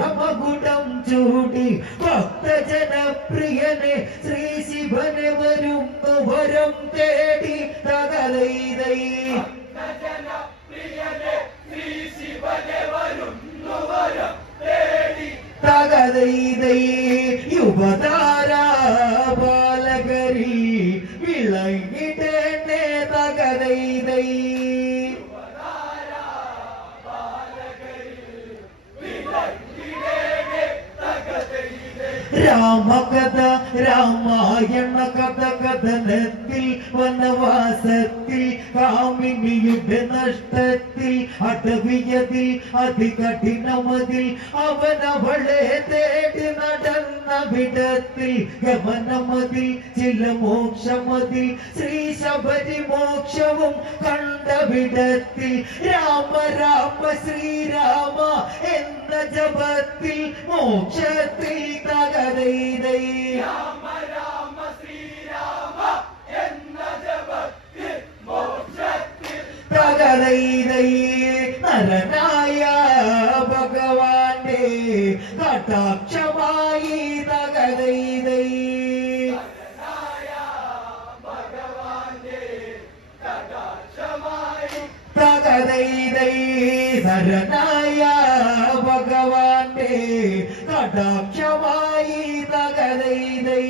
നിറമകുടം ചൂടി ഭക്തജനപ്രിയനെ ശ്രീ ശിവനെ വരുന്നു വരം തേടി തകലൈതൈ. തകലൈതൈ. യുവതാരാ അതികഠിനമതിൽ അവനവളെ തേടി നടന്ന വിടത്തിൽ ഗമനമതിൽ ചില മോക്ഷമതിൽ ശ്രീ ശബരി മോക്ഷവും കണ്ട വിടത്തിൽ രാമ രാമ ശ്രീരാമ എന്ന ജപത്തിൽ മോക്ഷത്തിൽ തകരൈതൈ തകരൈതൈ നരനായ കടാക്ഷമായി തകരൈതൈ തകരൈതൈ നരനായ ഭഗവാന്റെ കടാക്ഷമായി തകരൈതൈ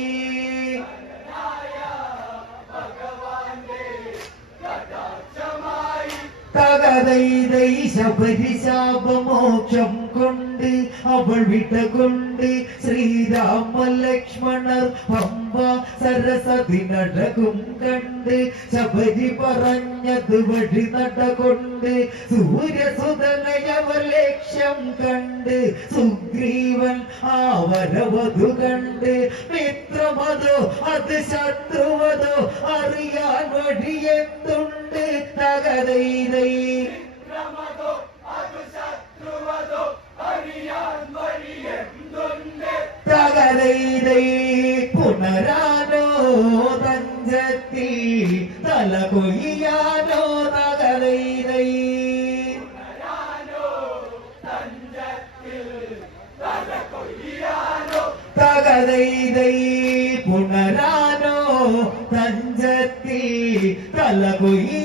തകതൈതൈ ശബരിശാപമോക്ഷം കൊണ്ട് അവൾ വിട കൊണ്ട് ശ്രീരാമ ലക്ഷ്മണർ പമ്പ സരസതി നടകും കണ്ട് ശബരി പറഞ്ഞത് വഴി നടകൊണ്ട് സൂര്യസുതനയവർ ലക്ഷ്യം കണ്ട് സുഗ്രീവൻ ആവരവതു കണ്ട് മിത്രമതോ അത് ശത്രുവതോ അറിയാൻ വഴിയെത്തുണ്ട് തകതൈതൈ തകതൈതൈ പുനരാനോ തഞ്ചത്തി തല കൊയ്യാനോ തകതൈതൈ തകതൈതൈ പുനരാനോ തഞ്ചത്തി തല കൊയ്യാനോ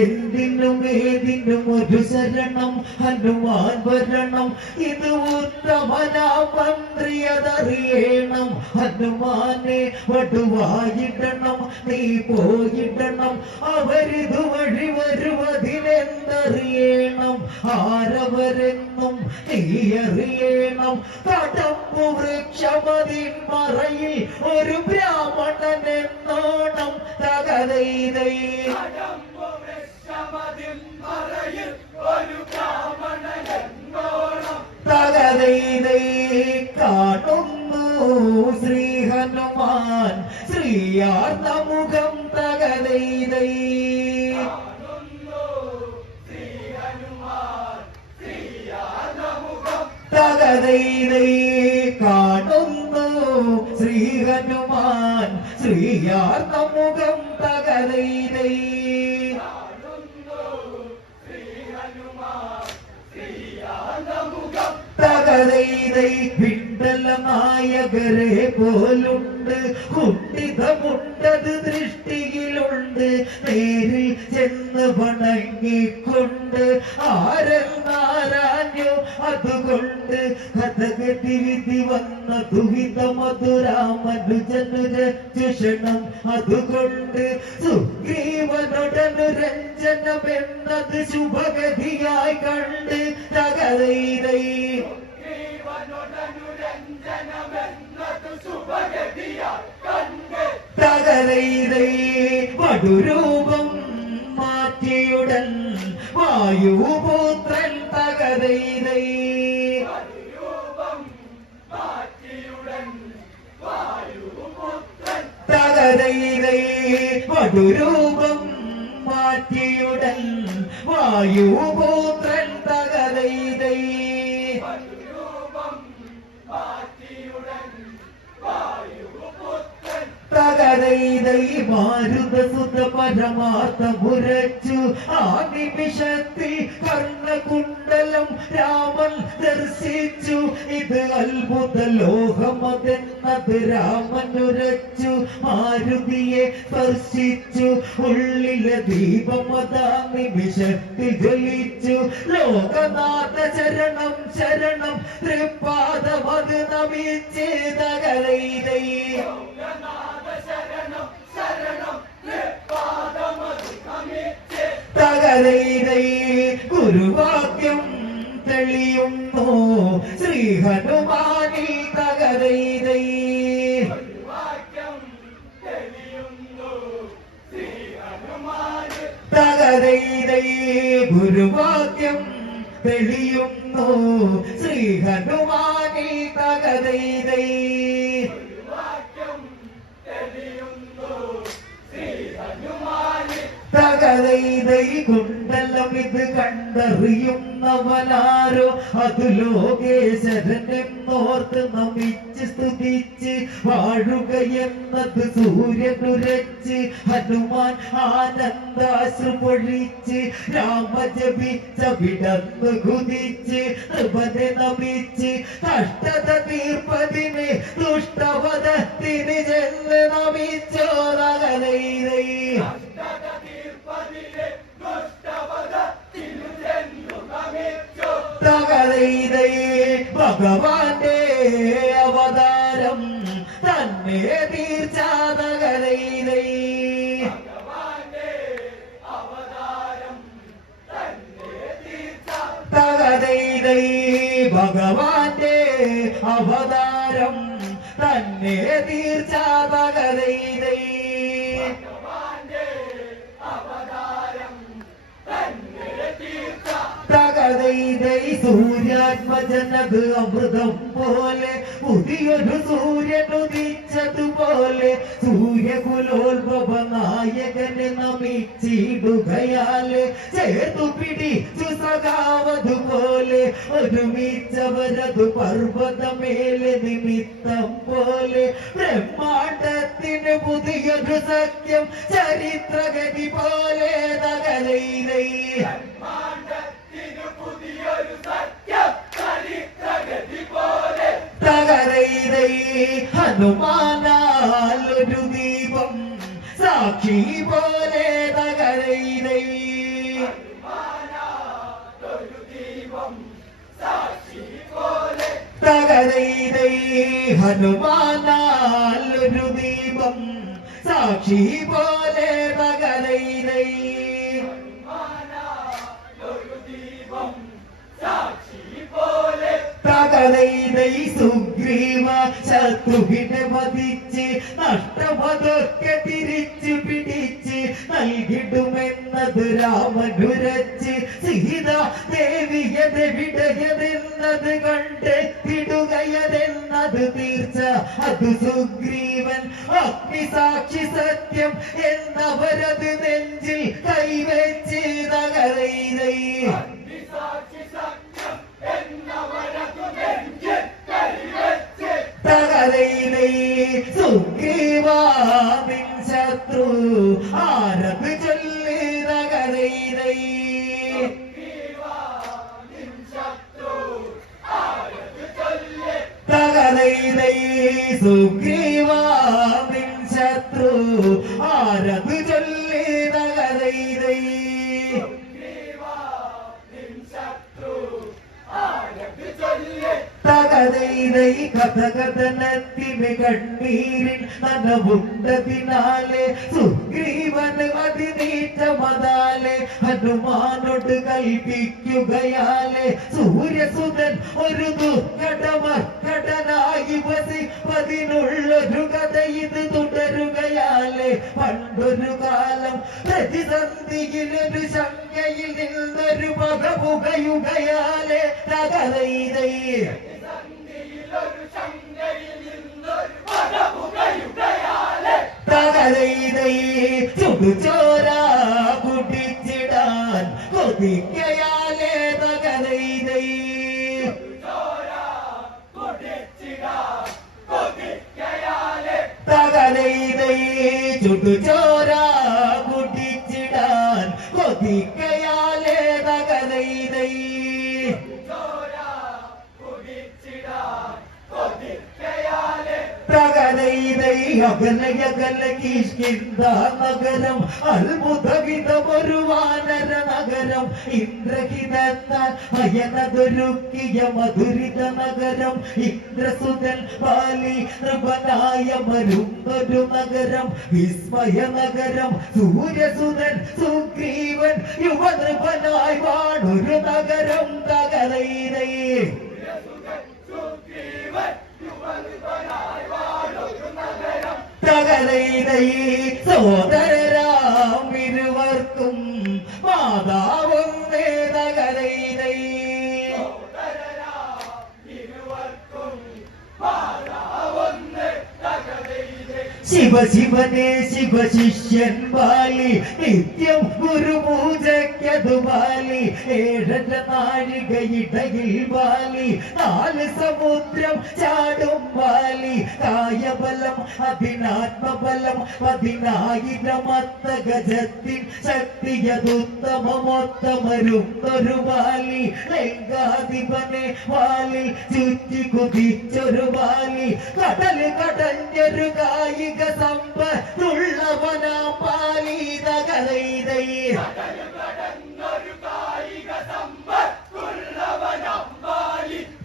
എന്തിനും ഏതിനും ഒരു ശരണം ഹനുമാൻ വരണം. ഇത് ഉത്തമന മന്ത്രിയതറിയണം ഹനുമാനെ വടുവായിടണം നീ പോയിടണം. അവരിതു വഴി വരുവതിനെന്തറിയണം ആരവരെന്നും നീ അറിയണം. കടമ്പു വൃക്ഷമതിൻ മറയിൽ ഒരു തകതൈതൈ തകതൈതൈ പോലുണ്ട് കുണ്ടിതമുണ്ടത് ദൃഷ്ടിയിലുണ്ട്. നേരിൽ ചെന്ന് വണങ്ങിക്കൊണ്ട് ആരെന്നാരാഞ്ഞു അതുകൊണ്ട് കഥകതി വിധി വന്ന ദുഹിത മധുരാമനുജനുരക്ഷണം അതുകൊണ്ട് സുഗ്രീവനുടനു രഞ്ജനമെന്നത് ശുഭഗതിയായി കണ്ട് തകതൈതൈ തകരൈതൈ വടുരൂപം മാറ്റിയുടൻ വായുപുത്രൻ തകരൈതൈ തകരൈതൈ വടുരൂപം മാറ്റിയുടൻ വായുപുത്രൻ തകരൈതൈ തകതൈതൈ മാരുതസുത പരമാർത്ഥമുരച്ചു. ആ നിമിഷത്തിൽ കർണകുണ്ടലം രാമൻ ദർശിച്ചു. ഇത് അത്ഭുത ലോകമതെന്നത് രാമനുരച്ചു. മാരുതിയെ സ്പർശിച്ചു. ഉള്ളിലെ ദീപമതാ നിമിഷത്തിൽ ജ്വലിച്ചു. ലോകനാഥ ശരണം ശരണം തൃപ്പാദമത് നമിച്ച് തകതൈതൈ തകതൈതൈ ഗുരുവാക്യം തെളിയുന്നു. ശ്രീ ഹനുമാനി തകതൈതൈ തകതൈതൈ ഗുരുവാക്യം തെളിയുന്നു കണ്ടറിയുന്നവനാരോ അത് ലോകേശ്വരനെന്നോർത്ത് നമിച്ച് സ്തുതിച്ച് വാഴുക എന്നത് സൂര്യനുരച്ച് ഹനുമാൻ ആനന്ദാശ്രു പൊഴിച്ച് രാമ ജപിച്ച വിടന്ന് കുതിച്ച് നമിച്ച് കഷ്ടത തീർപ്പതിന് ചെന്ന് സൂര്യകുലോത്ഭവ നായകനെ നമിച്ചിടുകയാൽ. ചേർത്തു പിടിച്ചു സഖാവതുപോലെ ഒരുമിച്ചവരതു പർവതമേലെ നിമിത്തം പോലെ. ബ്രഹ്മാണ്ടത്തിന് പുതിയൊരു സത്യം ചരിത്രഗതി പോലെ തകതൈതൈ തകരൈതൈ ഹനുമാനാൽ ഒരു ദീപം സാക്ഷി പോലെ തകരൈതൈ തകരൈതൈ ഹനുമാനാൽ ഒരു ദീപം. സാക്ഷി പോലെ തകരൈതൈ തകതൈതൈ സുഗ്രീവ ശത്രുവിനെ വധിച്ച് നഷ്ടമതൊക്കെ തിരിച്ചു പിടിച്ച് നൽകിടുമെന്നത് രാമനുരച്ച്. സീത ദേവിയതെവിടയതെന്നത് കണ്ടെത്തിടുകയതെന്നത് തീർച്ച. അത് സുഗ്രീവൻ അഗ്നിസാക്ഷി സത്യം എന്നവരത് നെഞ്ചിൽ കൈവച്ച് തകതൈതൈ തകലയിലേ സുഗ്രീവാമിൻ ശത്രു ആരത് ചൊല്ലി തകലയിലേ തകലയിലേ സുഗ്രീവാമിൻ നനവുണ്ടതിനാലെ സുഗ്രീവന് അതിനീറ്റ മതാലെ ഹനുമാനോട് കൽപ്പിക്കുകയാലെ. സൂര്യസുതൻ ഒരു ദുർഘടമർഘടനായി വസിപ്പതിനുള്ളൊരു കഥ ഇത് തുടരുകയാലെ. പണ്ടൊരു കാലം പ്രതിസന്ധിയിലൊരു ശങ്കയിൽ നിന്നൊരു പക പുകയുകയാലെ തകതൈതൈ 늦죠? നഗരം അത്ഭുതവിധമൊരു വാനര നഗരം ഇന്ദ്രഹിതത്താൽ മധുരിത നഗരം ഇന്ദ്രസുതൻ പാലി നൃപനായ മരുന്നൊരു നഗരം. വിസ്മയ നഗരം സൂര്യസുതൻ സുഗ്രീവൻ യുവനൃപനായി വാണൊരു നഗരം തകതൈതൈ തകതൈതൈ സോദരരാം ഇരുവർക്കും മാതാവൊന്നേ തകതൈതൈ ശിവ ശിവനെ ശിവ ശിഷ്യൻ ബാലി നിത്യം ഗുരുപൂജയ്ക്കതു ബാലി ഏഴര നാഴികയിടയിൽ ബാലി നാല് സമുദ്രം ചാടും ബാലി കായബലം അതിനാത്മബലം പതിനായിരം അത്ത ഗജത്തിൻ ശക്തിയതുത്തമമൊത്തമരുന്നൊരു ബാലി ലങ്കാധിപനെ വാലി ചുറ്റി കുതിച്ചൊരു ബാലി കടൽ കടഞ്ഞൊരു കായിക സമ്പത്തുള്ളവനാം പാലി തകതൈതൈ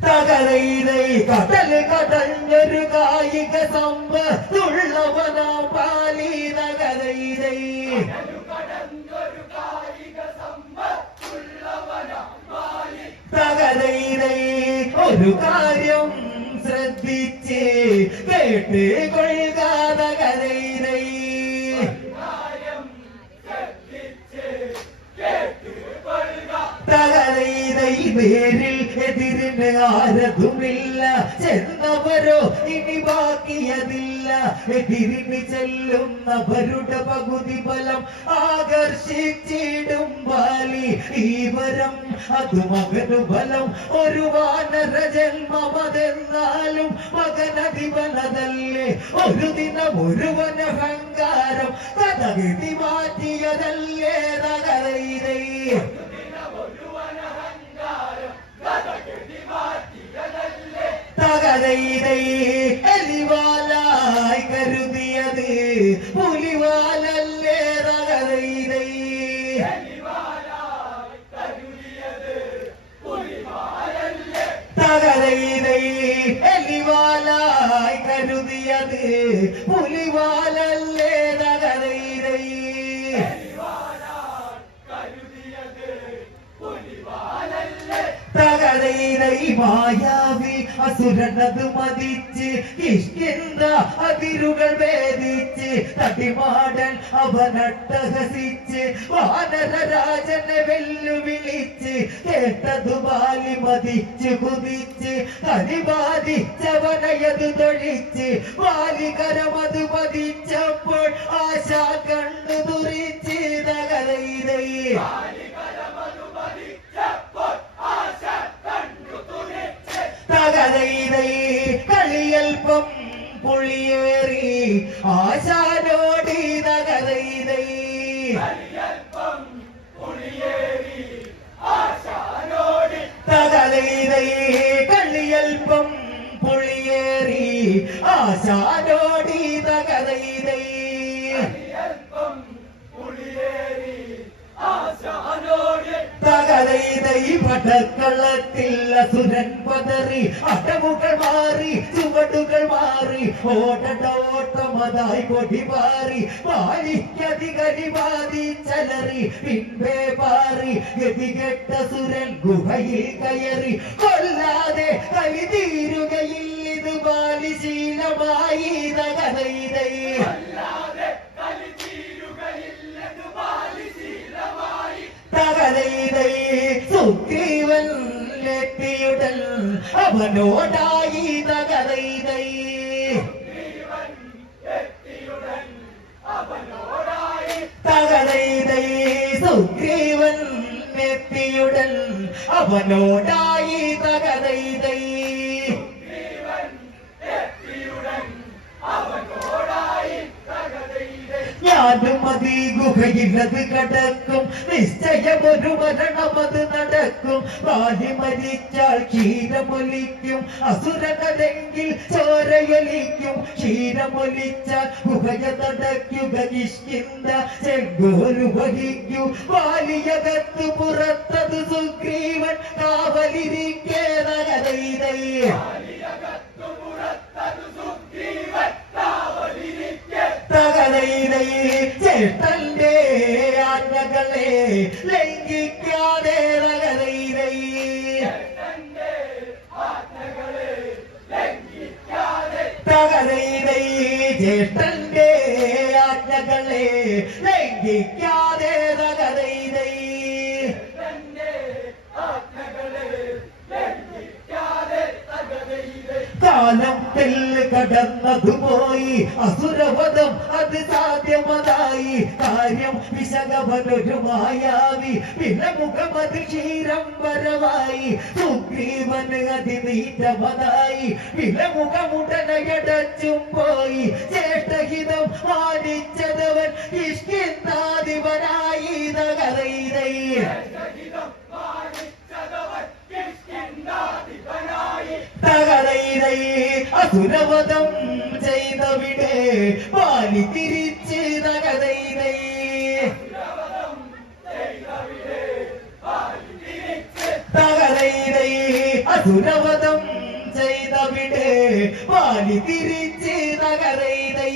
തകതൈതൈ കടൽ കടഞ്ഞൊരു കായിക സമ്പത്തുള്ളവനാം പാലി തകതൈതൈ തകതൈതൈ ഒരു കാര്യം ശ്രദ്ധിച്ച് കേട്ട് കൊള്ളുക തകതൈതൈ തകതൈതൈ പേരിൽ എതിരിന് ആരതുമില്ല. ചെന്നവരോ ഇനി ബാക്കിയതില്ല. എതിരിന് ചെല്ലുന്നവരുടെ പകുതി ബലം ആകർഷിച്ചിടും. ബാലി ഈ വരം അത് മകനു ബലം. ഒരു വാനര ജന്മമതെന്നാലും മകനധിപനതല്ലേ ഒരു ദിനം ഒരു വനഹങ്കാരം കഥകൃതി മാറ്റിയതല്ലേ നഗരയിലേ? തകരയിലേ എലിവാലായി കരുതിയത് പുലിവാലല്ലേ മായാവി അസുരനത് മതിച്ച് കിഷ്കിന്ദ അതിരുകൾ വേദിച്ച് തടിമാടൻ അവനട്ടഹസിച്ച് വാനരരാജനെ വെല്ലുവിളിച്ച് കേട്ടതു ബാലി മതിച്ച് കുതിച്ച് കരിബാധിച്ചവനയത് തൊഴിച്ച് ബാലികരമത് മതിച്ചപ്പോൾ ആശ കണ്ടു തുറിച്ച് തകരൈതൈ ആശാനോടി തകതൈതൈ തകതൈതൈ കള്ളിയൽപ്പം പുളിയേറി ആശാനോടി തകതൈതൈ തകതൈതൈ പടക്കളത്തിൽ അസുരൻ പതറി അടവുകൾ മാറി ചുവടുകൾ മാറി ഓടട ഓട്ടമതായി കൊടി പാറി പാലിക്കധികരി ബാധിച്ചലറി പിൻപേ പാറി ഗതികെട്ട സുരൻ ഗുഹയിൽ കയറി. കൊല്ലാതെ കലി ഇത് ബാലിശീലമായി തകതൈതൈ തകതൈതൈ സുഗ്രീവൻ അവനോടായി തകതൈതൈ തകതൈതൈ സുഗ്രീവൻ നെറ്റിയുടൽ അവനോടായി തകതൈതൈ ഗുഹയിലത് കടക്കും. നിശ്ചയമൊരു മരണമത് നടക്കും. ബാലി മരിച്ചാൽ ക്ഷീരമൊലിക്കും. അസുരനരെങ്കിൽ ചോരയൊലിക്കും. ക്ഷീരമൊലിച്ചാൽ ഗുഹയ തടയ്ക്കുക കിഷ്കിന്ത ചെങ്കോലു വഹിക്കൂ ബാലിയകത്ത് പുറത്തത് സുഗ്രീവൻ കാവലിരിക്കേ തകരയിലേ ചേട്ടന്റെ ആജ്ഞകളെ ലംഘിക്കാതെ തകരയിലേ തകരയിലേ ചേട്ടന്റെ ആജ്ഞകളെ ലംഘിക്കാതെ തകരയിലേ കാലം തെല്ല് കടന്നതുപോയി. അസുരവധം അത് സാധ്യമതായി. കാര്യം വിശകവനൊരു മായാവി മുഖമത് ക്ഷീരം വരവായി. സുഗ്രീവന് അതിനീറ്റമതായി. മുഖമുടനയടച്ചും പോയി. ചേഷ്ടഹിതം മാനിച്ചതവൻ കിഷ്കിന്താധിപനായി നഗരൈതൈ തകരൈതൈ അസുരവധം ചെയ്തവിടെ പാലി തിരിച്ച് തകതൈതൈ തകരൈതൈ അസുരവധം ചെയ്തവിടെ പാലി തിരിച്ച് തകരൈതൈ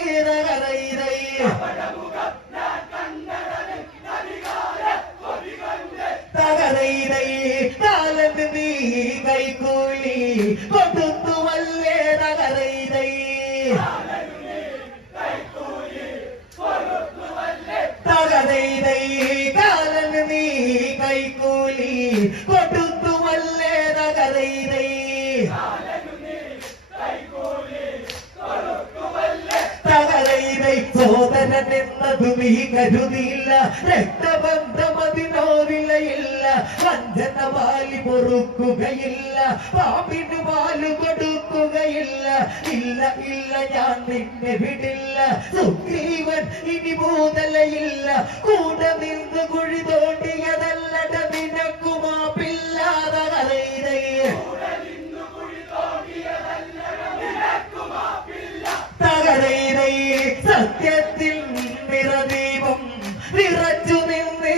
തകരൈതൈ കാലന് നീ കൈക്കൂലി കൊടുത്തുവല്ലേ തകരൈതൈ തകരൈതൈ സോദരൻ എന്നതും ഈ കരുതിയില്ല രക്തബന്ധമതിനോ വിലയില്ല വഞ്ചന പാലി പൊറുക്കുകയില്ല പാമ്പിന് പാൽ കൊടുക്കുകയില്ല ഇല്ല ഇല്ല ഞാൻ നിന്നെ വിടില്ല. സുഗ്രീവൻ ഇനി ഭൂതലയില്ല. കൂടെ നിന്ന് കുഴി തോണ്ടിയതല്ലട സത്യത്തിൽ നിറദീപം നിറച്ചു നിന്നേ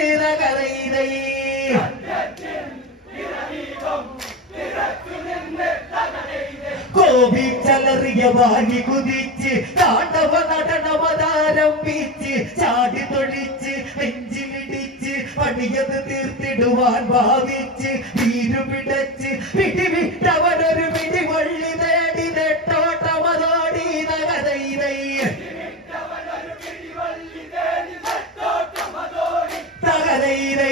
തകരയിലേ കോപിച്ചലറിയ വാങ്ങി കുതിച്ച് താണ്ഡവ നടനമതാരംഭിച്ച് ചാടി തൊഴിച്ച് നെഞ്ചിലിടിച്ച് പണിയത് തീർത്തിടുവാൻ ഭാവിച്ച് വീരുപിടച്ച് പിടിവിട്ടവനൊരു പിടിവള്ളി നേടി നെട്ടോട്ടമതോടി നഗരയിലേ. തകരയിലേ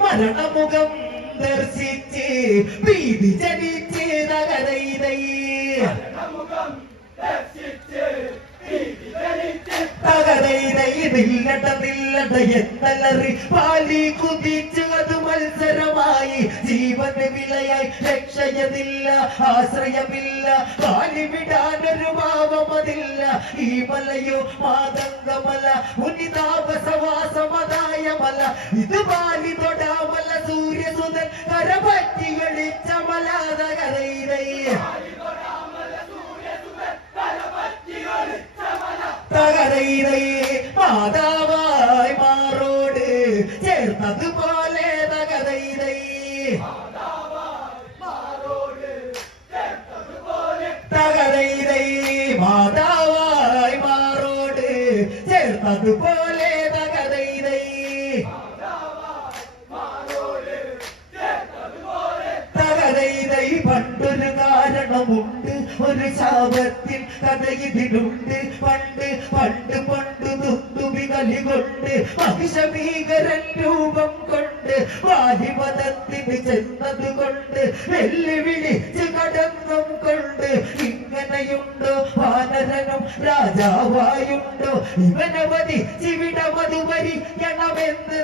മരണമുഖം എന്നലറി പാലി കുതിച്ചു അത് മത്സരമായി. ജീവന് വിലയായി രക്ഷയതില്ല ആശ്രയമില്ല പാലി വിടാനൊരു ഭാവമതില്ല ഈ മലയോ മാതംഗമല ഉന്നിതാപസവാസമതായ മല ഇത് പാലി തൊടാമല സൂര്യസുതൻ കരപറ്റിയൊളിച്ച മല മലാതകരയിലേ. തകരയിലേ മാതാവായി കാരണമുണ്ട് ഒരു ശാപത്തിൽ കഥയിതിലുണ്ട് പണ്ട് പണ്ട് പണ്ട് തുന്തു കുതികലി കൊണ്ട് മഹിഷഭീകരൻ രൂപം കൊണ്ട് വാഹിപദത്തിന് ചെന്നത് കൊണ്ട് വെല്ലുവിളിച്ച് കടന്നും കൊണ്ട് ഇങ്ങനെയുണ്ടോ വാനരനും രാജാവായുണ്ടോ? ഇവനവധി ചിവിടമതു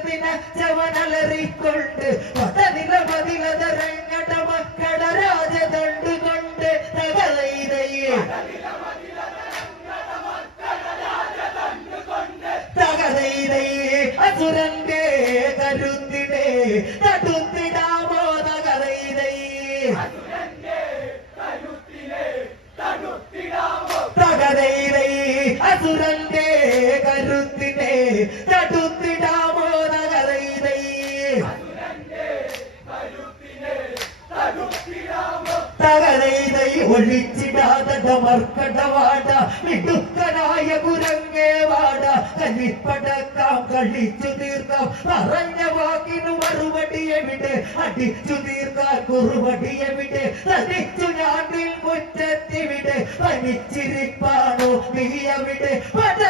ദിന ചവനലറിക്കൊണ്ട് പടനിലമതിലതരങ്ങട മക്കള രാജദണ്ട് കൊണ്ട് തകലയിതയെ തകലയിതയെ അസുരന്റെ കരുത്തിനെ തടുത്തിടാമോ തകലയിതയെ തകരയിലെ അസുരന്റെ കരുത്തിനെ ഒഴിച്ചിടാതെ മർക്കടവാട മിടുക്കനായ കുരങ്ങേ കലിപ്പടക്കാം കളിച്ചു തീർക്കാം. പറഞ്ഞ വാക്കിനു മറുപടി അടിച്ചു തീർക്കാൻ കുറുപടി എവിടെ? ഞാണ്ടിൽ മുറ്റത്തിവിടെ പനിച്ചിരിപ്പാണോ നീ എവിടെ പടക്കിറങ്ങാതൊളിച്ചിരിക്കാൻ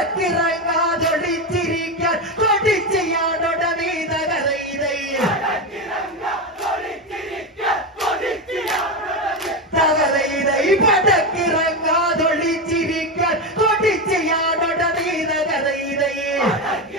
Yeah.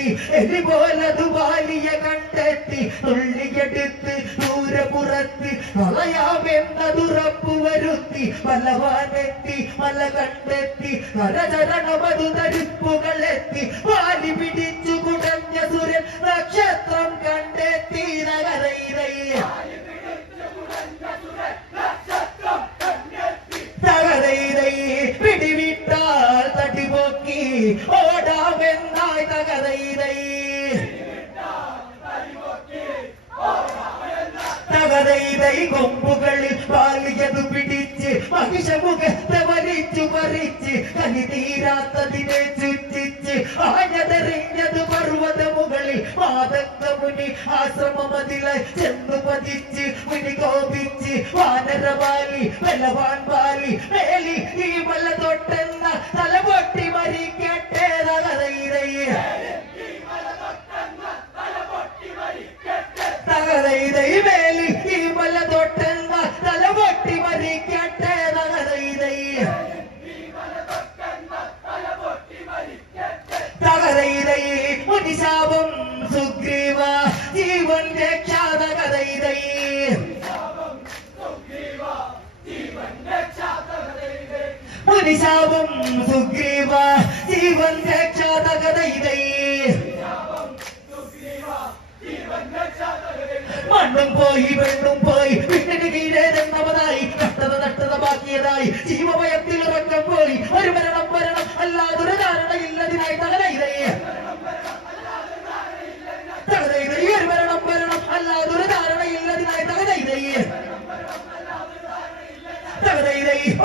വന്നെത്തി എരിപോലെ വാലിയ കണ്ടെത്തി തുള്ളിയെടുത്ത് ദൂരപുറത്ത് കളയാമെന്നതുറപ്പു വരുത്തി മലവാനെത്തി മല കണ്ടെത്തി കരചരണമതു തരിപ്പുകളെത്തി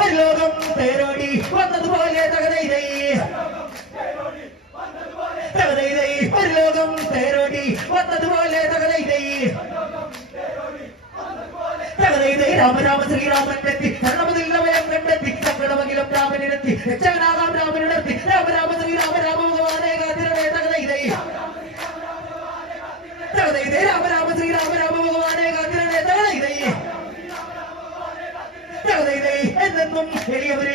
തകരയിലേ ഒരു ലോകം തേരോടി വന്നതുപോലെ തകതൈതൈ തകതൈതൈ ഒരു ലോകം തേരോടി വന്നതുപോലെ തകതൈതൈ തകരയിലേ രാമ രാമ ശ്രീരാമൻ എത്തി. ശരണമതില്ല ഭയം കണ്ടെത്തി. സങ്കടമകിലം രാമനിലെത്തി. രക്ഷകനാകാം Ayuntamiento de Nigeria,